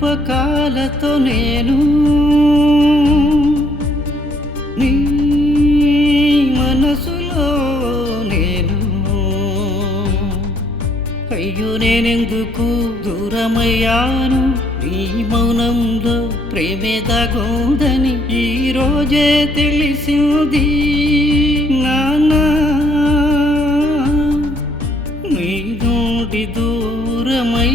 జ్ఞాపకాలతో నేను నీ మనసులో నేను అయ్యో నేనెందుకు దూరమయ్యాను నీ మౌనంలో ప్రేమే దాగుందని ఈ రోజే తెలిసింది నాన్నా నీ నుండి దూరమై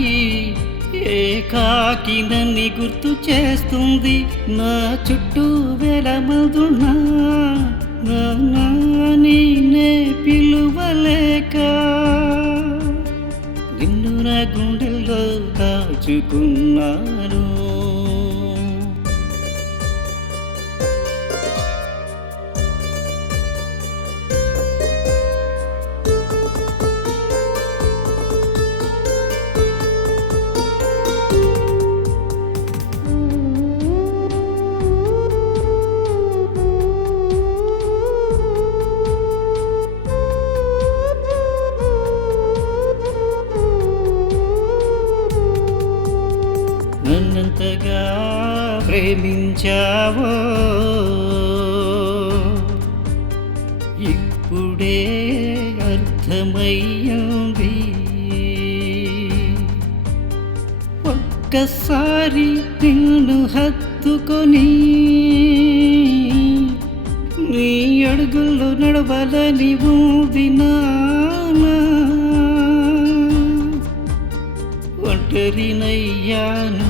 ఏకాకి నన్ను గుర్తు చేస్తుంది నా చుట్టూ వెలమదునా నాన్నా నేనే పిలువలేక నిన్ను నా గుండెల్లో దాచుకున్నాను నన్నంతగా ప్రేమించావో ఇప్పుడే అర్థమయ్యింది ఒక్కసారి నిన్ను హత్తుకొని నీ అడుగుల్లో నడవాలని ఉంది నాన్నా ఒంటరినయ్యాను